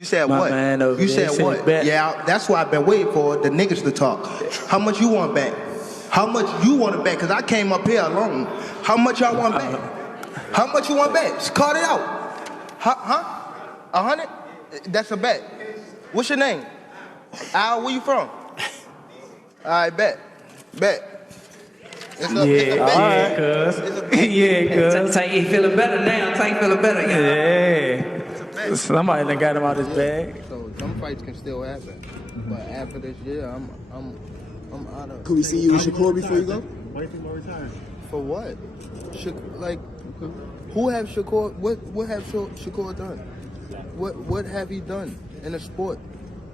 You said what? You said what? Yeah, that's why I've been waiting for the niggas to talk. How much you want back? How much you want to bet? Because I came up here alone. How much y'all want back? How much you want back? Just call it out. Huh? 100? That's a bet. What's your name? Al, where you from? All right, bet. It's a bet. Cuz. Yeah, cuz. Tank feeling better now. Tank feeling better. Yeah. Somebody done got him out his bag. So them fights can still happen. But after this year, I'm out of. Could we see you with Shakur before you go? For what? Who have Shakur? What have Shakur done? What have he done in the sport?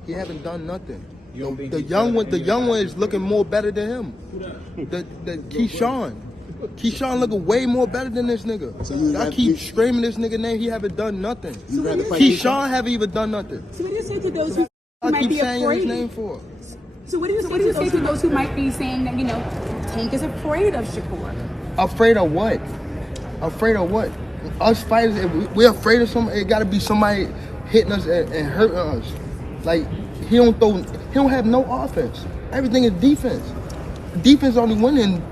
He haven't done nothing. The young one is looking more better than him. The Keyshawn looking way more better than this nigga. So I keep screaming this nigga name. He haven't done nothing. Keyshawn haven't even done nothing. So what do you say to those who I might keep be saying afraid? his name for. So what do you say to those who might be saying that, you know, Tank is afraid of Shakur? Afraid of what? Afraid of what? Us fighters, if we're afraid of something, it gotta be somebody hitting us and hurting us. Like, he don't have no offense. Everything is defense. Defense only win in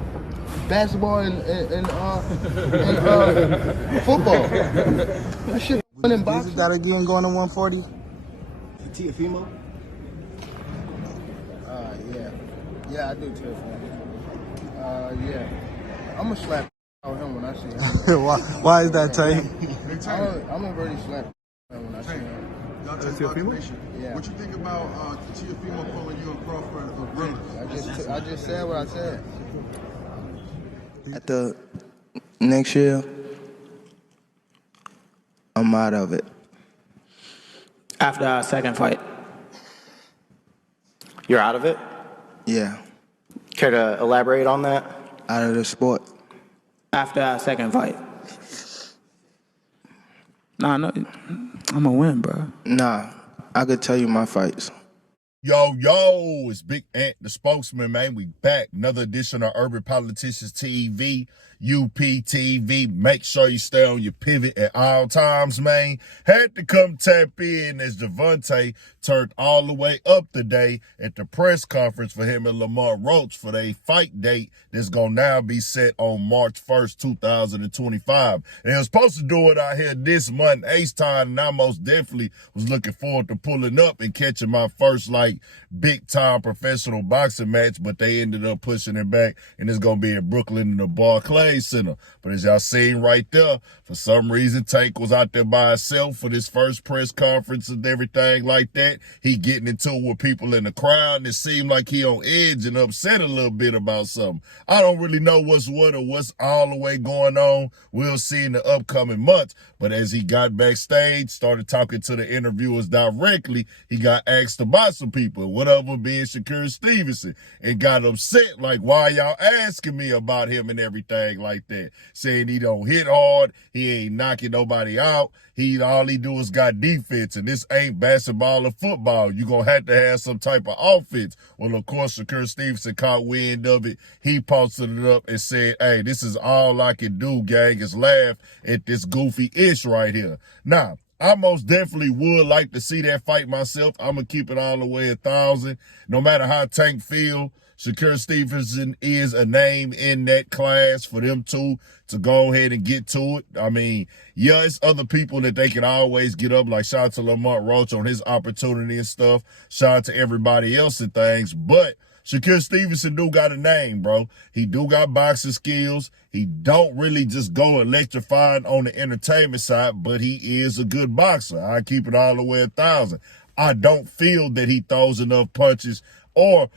basketball and football. That shit win in boxing. Is that again going to 140? Teofimo? Yeah, I do Teofimo. Yeah. I'm gonna slap out him when I see him. Why is that, Tank? I'm gonna really slap him when I see him. Yeah. What you think about Teofimo calling you and Crawford a brother? I just said what I said. At the next year, I'm out of it. After our second fight. You're out of it? Yeah, Care to elaborate on that? out of the sport. After our second fight. Nah, no, I'm gonna win, bro. Nah, I could tell you my fights. Yo, it's Big Ant, the spokesman, man. We back. Another edition of Urban Politicians TV, UPTV. Make sure you stay on your pivot at all times, man. Had to come tap in as Gervonta turned all the way up today at the press conference for him and Lamar Roach for their fight date that's going to now be set on March 1st, 2025. And they were supposed to do it out here this month, Ace time, and I most definitely was looking forward to pulling up and catching my first, big time professional boxing match, but they ended up pushing it back, and it's gonna be in Brooklyn in the Barclays Center. But as y'all seen right there, for some reason Tank was out there by himself for this first press conference and everything like that. He getting into it with people in the crowd, and it seemed like he on edge and upset a little bit about something. I don't really know what's what or what's all the way going on. We'll see in the upcoming months. But as he got backstage, started talking to the interviewers directly, he got asked about some people, whatever being Shakur Steveson, and got upset, like, why y'all asking me about him and everything like that? Saying he don't hit hard, he ain't knocking nobody out, all he do is got defense, and this ain't basketball or football. You gonna have to have some type of offense. Well, of course, Shakur Steveson caught wind of it. He posted it up and said, hey, this is all I can do, gang, is laugh at this goofy ish right here. Now, I most definitely would like to see that fight myself. I'm going to keep it all the way 1,000. No matter how Tank feel, Shakur Stevenson is a name in that class for them two to go ahead and get to it. I mean, yeah, it's other people that they can always get up, like shout out to Lamar Roach on his opportunity and stuff. Shout out to everybody else and things, but Shakur Stevenson do got a name, bro. He do got boxing skills. He don't really just go electrifying on the entertainment side, but he is a good boxer. I keep it all the way 1,000. I don't feel that he throws enough punches or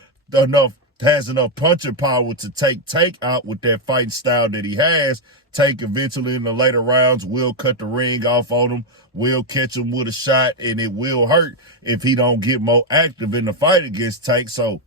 has enough punching power to take out with that fighting style that he has. Tank eventually in the later rounds will cut the ring off on him, will catch him with a shot, and it will hurt if he don't get more active in the fight against Tank. So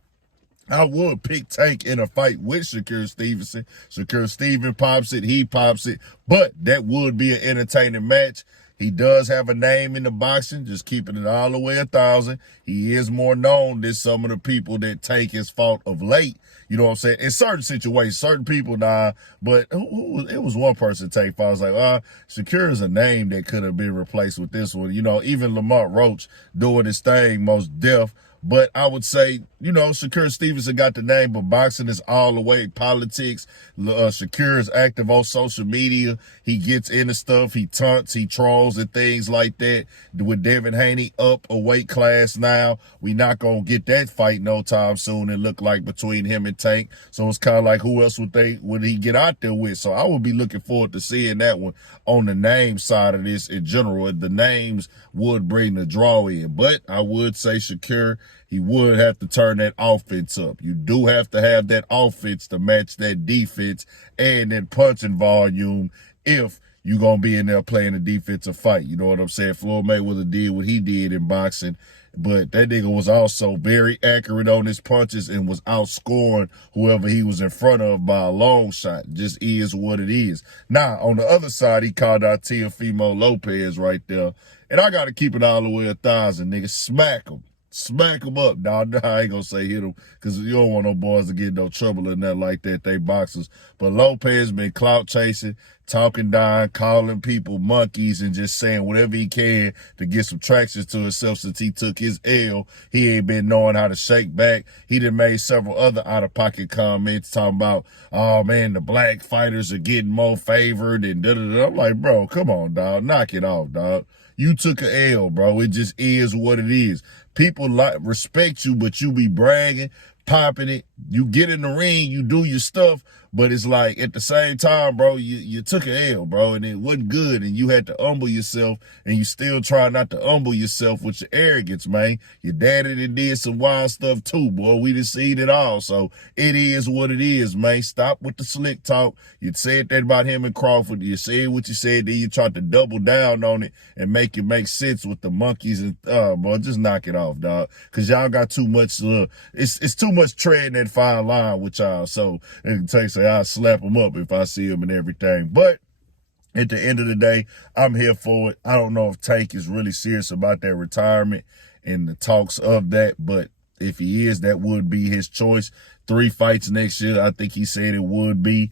I would pick Tank in a fight with Shakur Stevenson. Shakur Steven pops it, he pops it, but that would be an entertaining match. He does have a name in the boxing, just keeping it all the way 1,000. He is more known than some of the people that Tank his fault of late. You know what I'm saying? In certain situations, certain people, but it was one person Tank fought. I was like, Shakur is a name that could have been replaced with this one. You know, even Lamont Roach doing his thing, most deaf. But I would say, you know, Shakur Steveson got the name, but boxing is all the way politics. Shakur is active on social media. He gets into stuff. He taunts, he trolls and things like that. With Devin Haney up a weight class now, we not going to get that fight no time soon, it look like, between him and Tank. So it's kind of like, who else would he get out there with? So I would be looking forward to seeing that one on the name side of this in general. The names would bring the draw in. But I would say Shakur, he would have to turn that offense up. You do have to have that offense to match that defense and that punching volume if you're going to be in there playing a defensive fight. You know what I'm saying? Floyd Mayweather did what he did in boxing, but that nigga was also very accurate on his punches and was outscoring whoever he was in front of by a long shot. Just is what it is. Now, on the other side, he called out Teofimo Lopez right there. And I got to keep it all the way 1,000, nigga. Smack him. Smack him up, dog. I ain't gonna say hit him, because you don't want no boys to get no trouble in that like that. They boxers. But Lopez been clout chasing, talking down, calling people monkeys, and just saying whatever he can to get some traction to himself since he took his L. He ain't been knowing how to shake back. He done made several other out-of-pocket comments talking about, oh, man, the black fighters are getting more favored and da-da-da. I'm like, bro, come on, dog. Knock it off, dog. You took an L, bro. It just is what it is. People respect you, but you be bragging, popping it. You get in the ring, you do your stuff, but it's like at the same time, bro, you took an L, bro, and it wasn't good, and you had to humble yourself, and you still try not to humble yourself with your arrogance, man. Your daddy did some wild stuff too, boy. We done seen it all, so it is what it is, man. Stop with the slick talk. You said that about him and Crawford. You said what you said, then you tried to double down on it and make it make sense with the monkeys, and boy, just knock it off, dog, because y'all got too much, it's too much treading that fine line with y'all, so it takes I'll slap him up if I see him and everything. But at the end of the day, I'm here for it. I don't know if Tank is really serious about that retirement and the talks of that, but if he is, that would be his choice. 3 fights next year, I think he said it would be.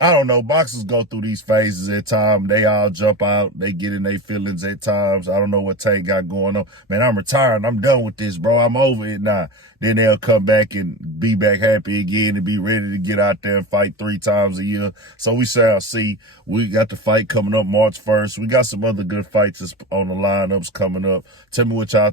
I don't know. Boxers go through these phases at times. They all jump out. They get in their feelings at times. I don't know what Tank got going on. Man, I'm retiring. I'm done with this, bro. I'm over it now. Then they'll come back and be back happy again and be ready to get out there and fight 3 times a year. So we shall see. We got the fight coming up March 1st. We got some other good fights on the lineups coming up. Tell me what y'all